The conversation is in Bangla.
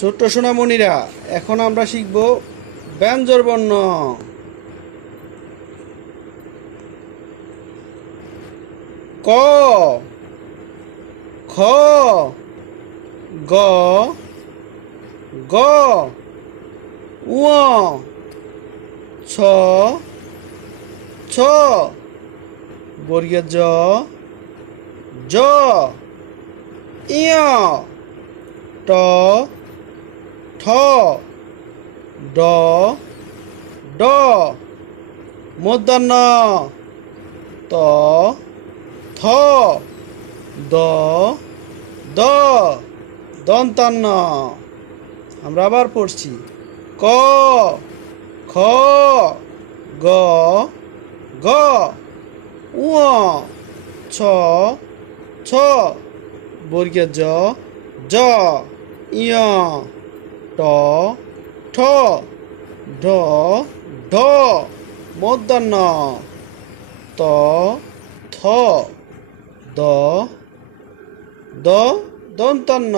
ছোট্ট সোনামণিরা, এখন আমরা শিখব ব্যঞ্জন বর্ণ। ক, খ, গ, ঘ, ঙ, ছ, ছ, বর্গীয় জ, জ, ঞ, ট, ঠ, ড, ড, মূর্ধন্য ত, থ, দ, দ, দন্তান্ন। আমরা আবার পড়ছি। ক, খ, গ, ঘ, ঙ, ছ, ছ, বর্গীয় জ, জ, ঞ, ট, ঠ, ড, ঢ, মূর্ধন্য ত, থ, দ, দ, দন্তান্ন।